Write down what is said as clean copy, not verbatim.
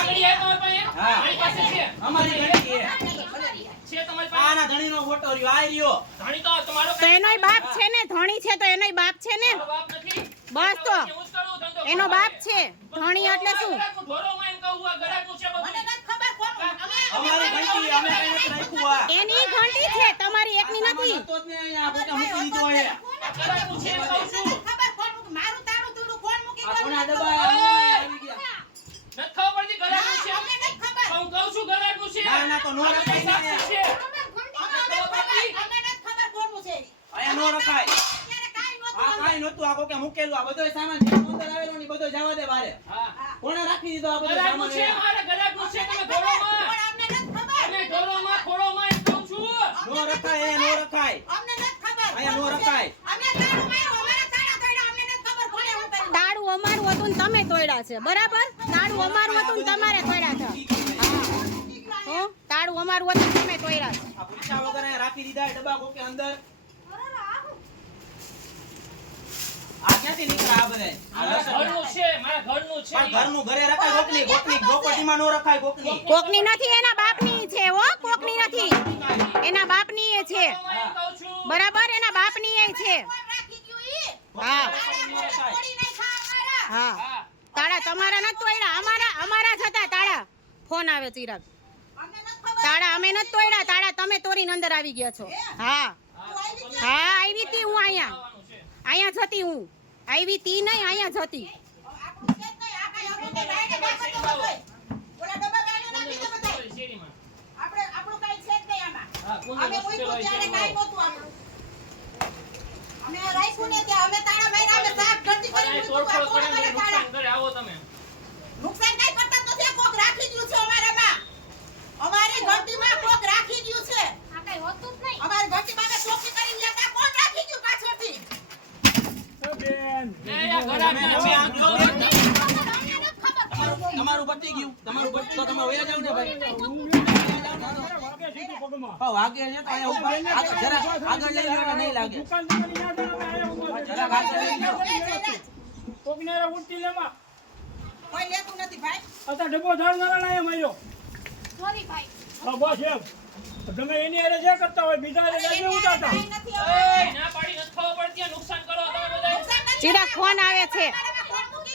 લાકડી હે તમારી પાસે? હા. મારી પાસે છે. અમારી ઘણી છે છે તમારી પાસે? આના ધણીનો ફોટો રહ્યો આ રહ્યો ધણી તો તમારો તો એનોય બાપ છે ને, ધણી છે તો એનોય બાપ છે ને. મારો બાપ નથી. બસ તો હું જ કરું ધંધો. એનો બાપ છે. ધણી એટલે શું? ગરાકનું ઢોરો માં એમ કહું આ ગરાકનું છે બાપુ. અમારી ઘંટી અમે કઈ નથી રાખ્યું આ એની ઘંટી છે, તમારી એકની નથી. તો જ ને અહીંયા કોકે મૂકી દીધો હે આ ગરાકનું છે એમ કહું છું. આ કોના ડબ્બા આવી ગયા નથી ખબર પડતી ગરાકનું છે. હું કહું છું ગરાકનું છે. ના ના તો નો રખાય સાચું ને છે. અહીંયા નો રખાય આ કાઈ નતું આ કોકે મૂકેલું આ બધોય સામાન જે અંદર આવેલો ને બધો જવા દે બારે હા. કોણે રાખી દીધો આ બધો ગરાકનું સામાન છે મારે ગરાકનું છે તમે ઢોરોમાં. તમે ઢોરોમાં ખોળોમાં એમ કહું છું. નો રખાય એ નો રખાય અહીંયા નો રખાય તાળું અમારું હતું ને તમે તોડ્યા છે, બરાબર? તાળું અમારું હતું ને તમારે તોડ્યા છે. હો, તાળું અમારું હતું ને તમે તોડ્યા છે. આ પૂછ્યા વગર અહીંયા રાખી દીધા એ ડબ્બા કોકે અંદર આ ક્યાંથી નીકળ્યા આ બધા મારા ઘરનું છે મારા ઘરનું છે. પણ ઘરનું ઘરે રખાય કોકની પ્રોપર્ટીમાં નો રખાય કોકની કોકની નથી, એના બાપની છે. હો, કોકની નથી, એના બાપની એ છે, હું એમ કહું છું. બરાબર? એના બાપની એ છે. હા હા, હા. તાળા તમારા નથી તોડ્યા, અમારા જ હતા તાળા. ફોન આવે ચિરાગ. તાળા અમે નથી તોડ્યા, તાળા તમે તોડીને અંદર આવી ગયા છો. હા હા, આવી તી હું અહીંયા જતી, હું આવી તી નહીં, અહીંયા જતી. શેરીમાં. આપણે આપણું કઈ છે જ નહીં આમાં. હા, કોને અમે મુશ્કેલ મૂક્યું હોય ત્યારે છે કાંઈ નહોતું આપણું. અમે રાખ્યું ને ત્યાં અમે તાળા માર્યા, અમે સાફ ગરદી કરી અને મૂક્યું. તોડફોડ આ કોણ કરીને કરે તાળા? નુકસાન કરે આવો તમે. નુકસાન કાંઈ કરતા જ નથી. કોક રાખી ગયું છે અમારામાં. અમારી ઘંટીમાં કોક રાખી ગયું છે. અમારી ઘંટીમાં અમે ચોકી કરી ગયા હતા. કોણ રાખી ગયું પાછળથી? એ આ ગરાકના છે. તમારું પતી ગયું તમારું પતી તો તમે વયા જાવ ને ભાઈ હા વાગે છે તો અહીંયા ઉપર જરા આગળ લઈ લો ને નહીં લાગે જરા આગળ લઈ લો કોઈ લેતું નથી ભાઈ. તમે એની હારે જે કરતા હોય બીજા હારે એની જે હારે ઉતારતા કાંઈ નથી એ હવે. ના પાડી નથી ખબર પડતી આ નુકસાન કરો તમે બધા. નુકસાન નથી. ચિરાગ ફોન આવે છે. અમારામાં